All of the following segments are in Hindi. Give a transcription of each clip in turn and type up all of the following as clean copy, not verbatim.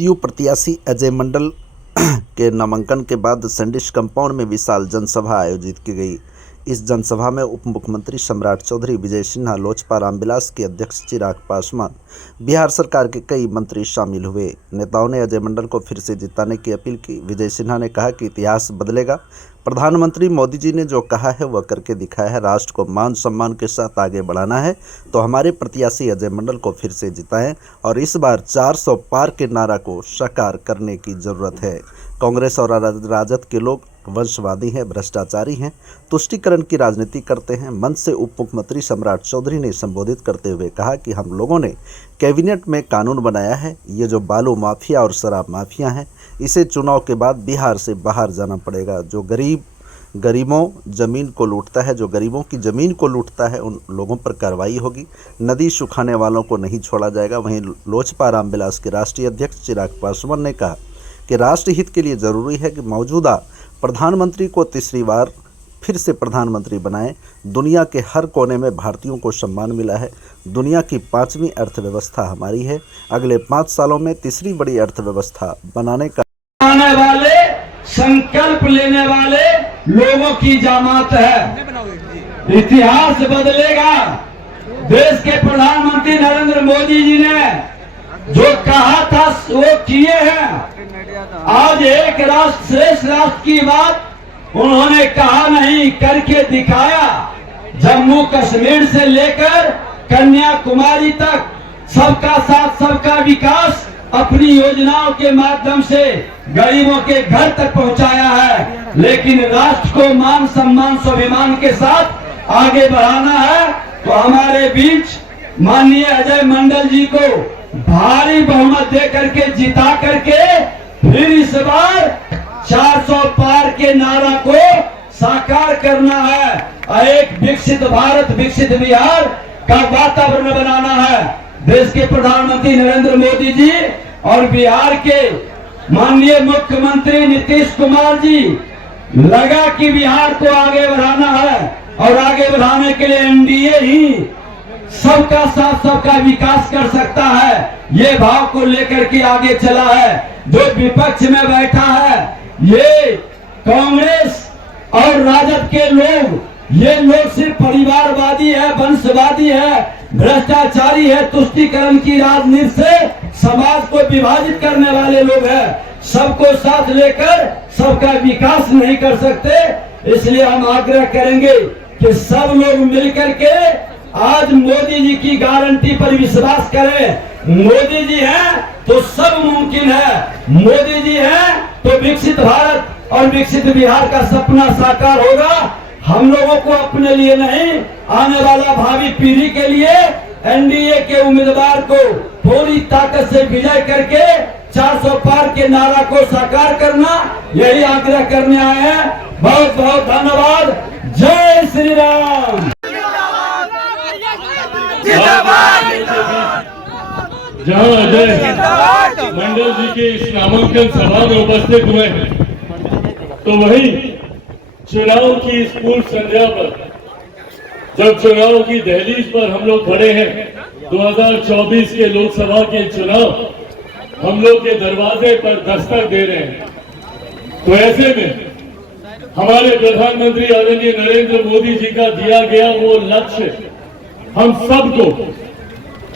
जदयू प्रत्याशी अजय मंडल के नामांकन के बाद सैंडिस कंपाउंड में विशाल जनसभा आयोजित की गई। इस जनसभा में उप मुख्यमंत्री सम्राट चौधरी, विजय सिन्हा, लोजपा रामविलास के अध्यक्ष चिराग पासवान, बिहार सरकार के कई मंत्री शामिल हुए। नेताओं ने अजय मंडल को फिर से जिताने की अपील की। विजय सिन्हा ने कहा कि इतिहास बदलेगा। प्रधानमंत्री मोदी जी ने जो कहा है वह करके दिखाया है। राष्ट्र को मान सम्मान के साथ आगे बढ़ाना है तो हमारे प्रत्याशी अजय मंडल को फिर से जिताएं और इस बार 400 पार के नारा को साकार करने की जरूरत है। कांग्रेस और राजद के लोग वंशवादी हैं, भ्रष्टाचारी हैं, तुष्टीकरण की राजनीति करते हैं। मंच से उप मुख्यमंत्री सम्राट चौधरी ने संबोधित करते हुए कहा कि हम लोगों ने कैबिनेट में कानून बनाया है। ये जो बालू माफिया और शराब माफिया हैं, इसे चुनाव के बाद बिहार से बाहर जाना पड़ेगा। जो गरीबों ज़मीन को लूटता है, जो गरीबों की ज़मीन को लूटता है, उन लोगों पर कार्रवाई होगी। नदी सुखाने वालों को नहीं छोड़ा जाएगा। वहीं लोजपा रामविलास के राष्ट्रीय अध्यक्ष चिराग पासवान ने कहा कि राष्ट्र हित के लिए ज़रूरी है कि मौजूदा प्रधानमंत्री को तीसरी बार फिर से प्रधानमंत्री बनाएं। दुनिया के हर कोने में भारतीयों को सम्मान मिला है। दुनिया की 5वीं अर्थव्यवस्था हमारी है। अगले 5 सालों में तीसरी बड़ी अर्थव्यवस्था बनाने का आने वाले संकल्प लेने वाले लोगों की जमात है। इतिहास बदलेगा। देश के प्रधानमंत्री नरेंद्र मोदी जी ने जो कहा था वो किए हैं। आज एक राष्ट्र श्रेष्ठ राष्ट्र की बात उन्होंने कहा नहीं, करके दिखाया। जम्मू कश्मीर से लेकर कन्याकुमारी तक सबका साथ सबका विकास अपनी योजनाओं के माध्यम से गरीबों के घर तक पहुंचाया है। लेकिन राष्ट्र को मान सम्मान स्वाभिमान के साथ आगे बढ़ाना है तो हमारे बीच माननीय अजय मंडल जी को भारी बहुमत दे करके जिता करके फिर इस बार 400 पार के नारा को साकार करना है और एक विकसित भारत, विकसित बिहार का वातावरण बनाना है। देश के प्रधानमंत्री नरेंद्र मोदी जी और बिहार के माननीय मुख्यमंत्री नीतीश कुमार जी लगा कि बिहार को आगे बढ़ाना है और आगे बढ़ाने के लिए एनडीए ही सबका साथ सबका विकास कर सकता है। ये भाव को लेकर के आगे चला है। जो विपक्ष में बैठा है ये कांग्रेस और राजद के लोग, ये लोग सिर्फ परिवारवादी है, वंशवादी है, भ्रष्टाचारी है, तुष्टीकरण की राजनीति से समाज को विभाजित करने वाले लोग हैं। सबको साथ लेकर सबका विकास नहीं कर सकते। इसलिए हम आग्रह करेंगे कि सब लोग मिलकर के आज मोदी जी की गारंटी पर विश्वास करें। मोदी जी हैं तो सब मुमकिन है। मोदी जी हैं तो विकसित भारत और विकसित बिहार का सपना साकार होगा। हम लोगों को अपने लिए नहीं, आने वाला भावी पीढ़ी के लिए एनडीए के उम्मीदवार को पूरी ताकत से विजय करके 400 पार के नारा को साकार करना, यही आग्रह करने आए हैं। बहुत बहुत धन्यवाद। जय श्री राम। जहां अजय मंडल जी के इस नामांकन सभा में उपस्थित हुए हैं तो वहीं चुनाव की इस पूर्व संध्या पर जब चुनाव की दहलीज पर हम लोग खड़े हैं, 2024 के लोकसभा के चुनाव हम लोग के दरवाजे पर दस्तक दे रहे हैं, तो ऐसे में हमारे प्रधानमंत्री आदरणीय नरेंद्र मोदी जी का दिया गया वो लक्ष्य हम सबको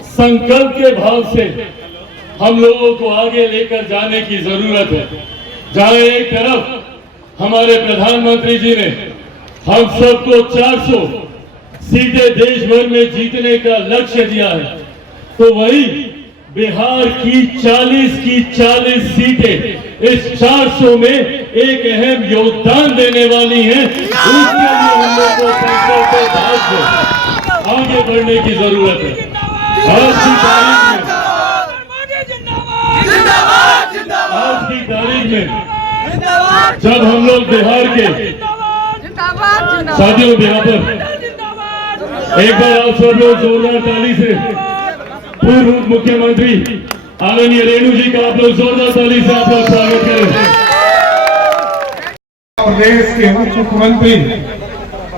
संकल्प के भाव से हम लोगों को आगे लेकर जाने की जरूरत है। जहां एक तरफ हमारे प्रधानमंत्री जी ने हम सबको 400 सीटें देश भर में जीतने का लक्ष्य दिया है, तो वही बिहार की 40 सीटें इस 400 में एक अहम योगदान देने वाली हैं। उसके लिए हम लोग को संकल्प के भाव से आगे बढ़ने की जरूरत है। आज की तारीख में जब हम लोग बिहार के साथियों, यहाँ पर एक बार आप सब लोग जोरदार ताली से पूर्व मुख्यमंत्री आदरणीय रेणु जी का आप लोग जोरदार ताली से आप लोग स्वागत करें। प्रदेश के उप मुख्यमंत्री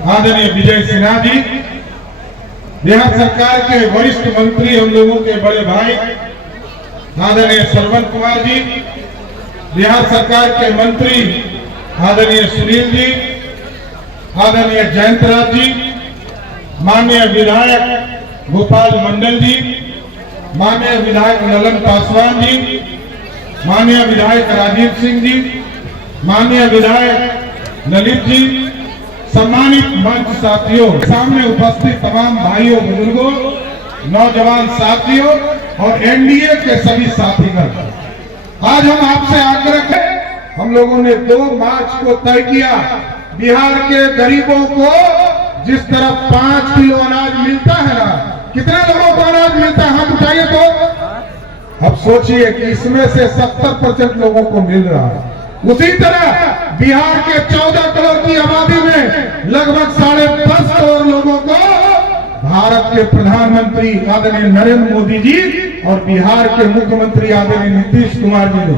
आदरणीय विजय सिन्हा जी, बिहार सरकार के वरिष्ठ मंत्री, हम लोगों के बड़े भाई आदरणीय श्रवण कुमार जी, बिहार सरकार के मंत्री आदरणीय सुनील जी, आदरणीय जयंत राज जी, माननीय विधायक गोपाल मंडल जी, माननीय विधायक ललन पासवान जी, माननीय विधायक राजीव सिंह जी, माननीय विधायक ललित जी, सम्मानित मंच साथियों, सामने उपस्थित तमाम भाइयों बुजुर्गों, नौजवान साथियों और एनडीए के सभी साथीगण, आज हम आपसे आग्रह करें, हम लोगों ने 2 मार्च को तय किया, बिहार के गरीबों को जिस तरह 5 किलो अनाज मिलता है ना, कितने लोगों को अनाज मिलता है हाथ उठाइए तो। अब सोचिए कि इसमें से 70% लोगों को मिल रहा है। उसी तरह बिहार के 14 करोड़ की आबादी में लगभग 10.5 करोड़ लोगों को भारत के प्रधानमंत्री आदरणीय नरेंद्र मोदी जी और बिहार के मुख्यमंत्री आदरणीय नीतीश कुमार जी ने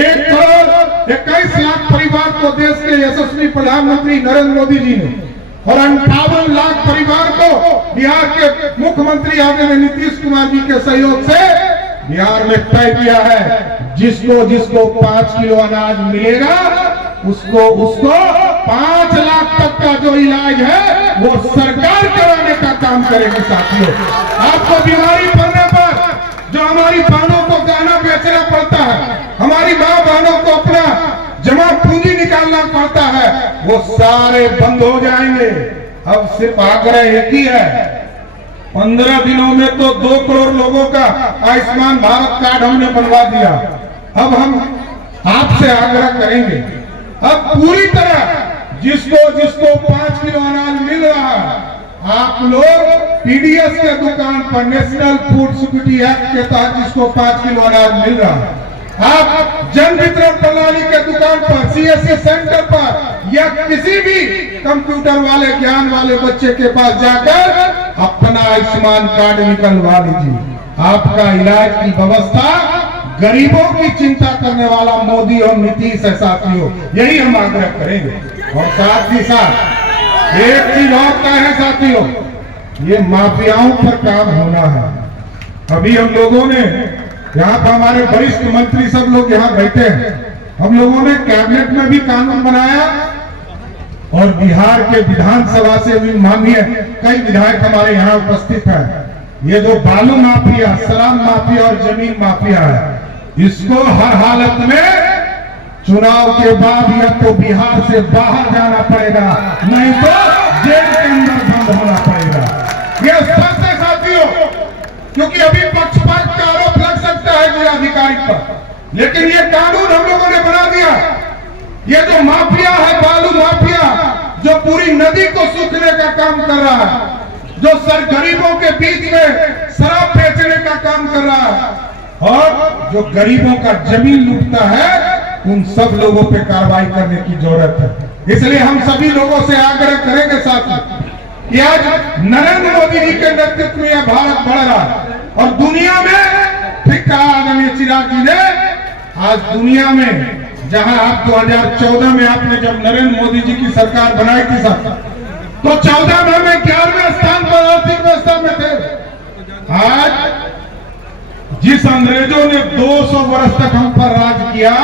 1 करोड़ 21 लाख परिवार को देश के यशस्वी प्रधानमंत्री नरेंद्र मोदी जी ने और 58 लाख परिवार को बिहार के मुख्यमंत्री आदरणीय नीतीश कुमार जी के सहयोग से बिहार में तय किया है, जिसको 5 किलो अनाज मिलेगा उसको 5 लाख तक का जो इलाज है वो सरकार कराने का काम करेगी। साथियों, आपको बीमारी पड़ने पर जो हमारी बहनों को गहना बेचना पड़ता है, हमारी माँ बहनों को अपना जमा पूंजी निकालना पड़ता है, वो सारे बंद हो जाएंगे। अब सिर्फ आग्रह एक ही है, 15 दिनों में तो 2 करोड़ लोगों का आयुष्मान भारत कार्ड हमने बनवा दिया। अब हम आपसे आग्रह करेंगे, अब पूरी तरह जिसको 5 किलो अनाज मिल रहा है, आप लोग पीडीएस के दुकान पर नेशनल फूड सिक्योरिटी एक्ट के तहत जिसको 5 किलो अनाज मिल रहा है, आप जन वितरण प्रणाली के दुकान पर, सीएससी सेंटर पर या किसी भी कंप्यूटर वाले ज्ञान वाले बच्चे के पास जाकर अपना आयुष्मान कार्ड निकलवा लीजिए। आपका इलाज की व्यवस्था गरीबों की चिंता करने वाला मोदी और नीतीश है। साथियों, यही हम आग्रह करेंगे। और साथ ही साथ एक चीज और तय है साथियों, ये माफियाओं पर काम होना है। अभी हम लोगों ने यहाँ पर हमारे वरिष्ठ मंत्री सब लोग यहाँ बैठे हैं, हम लोगों ने कैबिनेट में भी कानून बनाया और बिहार के विधानसभा से भी माननीय कई विधायक हमारे यहाँ उपस्थित हैं। ये जो बालू माफिया, शराब माफिया और जमीन माफिया है, इसको हर हालत में चुनाव के बाद या तो बिहार से बाहर जाना पड़ेगा, नहीं तो जेल के अंदर बंद होना पड़ेगा। ये स्पष्ट है साथियों, क्योंकि अभी पक्षपात का आरोप लग सकता है जिलाधिकारी पर, लेकिन ये कानून हम लोगों ने बना दिया। ये जो माफिया है, बालू माफिया, जो पूरी नदी को सूखने का काम कर रहा है, जो सर गरीबों के बीच में शराब बेचने का काम कर रहा है और जो गरीबों का जमीन लूटता है, उन सब लोगों पे कार्रवाई करने की जरूरत है। इसलिए हम सभी लोगों से आग्रह करेंगे साथी कि आज नरेंद्र मोदी जी के नेतृत्व में भारत बढ़ रहा है और दुनिया में ठीक कहा आदरणीय चिराग जी ने, आज दुनिया में जहां आप 2014 में आपने जब नरेंद्र मोदी जी की सरकार बनाई थी साहब, तो 14 में हमें 11वें स्थान पर आर्थिक व्यवस्था में थे। आज जिस अंग्रेजों ने 200 वर्ष तक हम पर राज किया,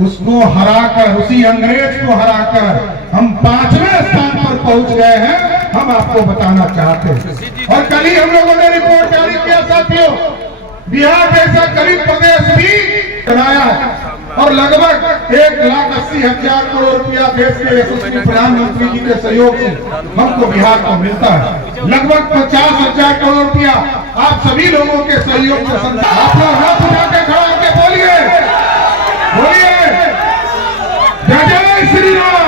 उसको हराकर, उसी अंग्रेज को हराकर हम 5वें स्थान पर पहुंच गए हैं। हम आपको बताना चाहते हैं। और कल ही हम लोगों ने रिपोर्ट जारी किया साथियों, बिहार जैसा गरीब प्रदेश भी बनाया है और लगभग 1,80,000 करोड़ रुपया देश के यशस्वी प्रधानमंत्री जी के सहयोग से हमको बिहार को मिलता है। लगभग 50,000 करोड़ रुपया आप सभी लोगों के सहयोग से आप लोग हाथ उठा के खड़ा होकर बोलिए, बोलिए जय जय श्री राम।